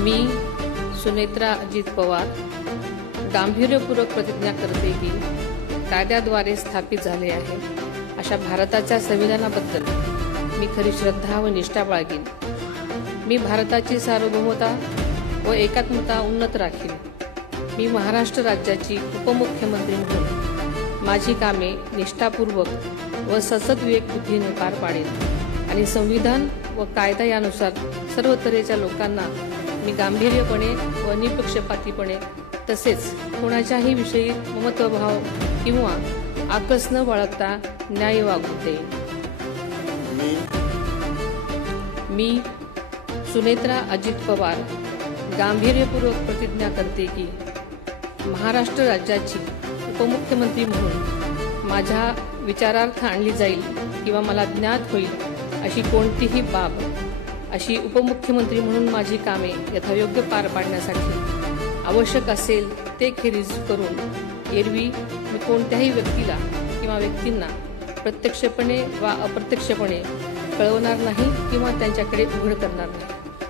मी सुनेत्रा अजित पवार गांभीर्यपूर्वक प्रतिज्ञा करते की कायद्याद्वारे स्थापित झाले आहे अशा भारताच्या संविधानाबद्दल मी खरी श्रद्धा व निष्ठा बाळगीन। मी भारताची सार्वभौमता व एकात्मता उन्नत राखीन। मी महाराष्ट्र राज्याची उपमुख्यमंत्री म्हणून माझी कामे निष्ठापूर्वक व सतत विवेकबुद्धीने पार पाडेन आणि संविधान व कायदा यानुसार सर्व तऱ्हेच्या लोकांना मी गांभीर्यपणे व निपक्षपातीपणे तसेच कोणाच्याही विषयी ममत्वभाव किंवा आकस न बाळगता न्याय वागू देईन। मी सुनेत्रा अजित पवार गांभीर्यपूर्वक प्रतिज्ञा करते की महाराष्ट्र राज्याची उपमुख्यमंत्री म्हणून माझ्या विचारार्थ आणली जाईल किंवा मला ज्ञात होईल अशी कोणतीही बाब अशी उपमुख्यमंत्री म्हणून माझी कामे यथायोग्य पार पाडण्यासाठी आवश्यक असेल ते खेरीज करून एरवी मी कोणत्याही व्यक्तीला किंवा व्यक्तींना प्रत्यक्षपणे वा अप्रत्यक्षपणे कळवणार नाही किंवा त्यांच्याकडे उघड करणार नाही।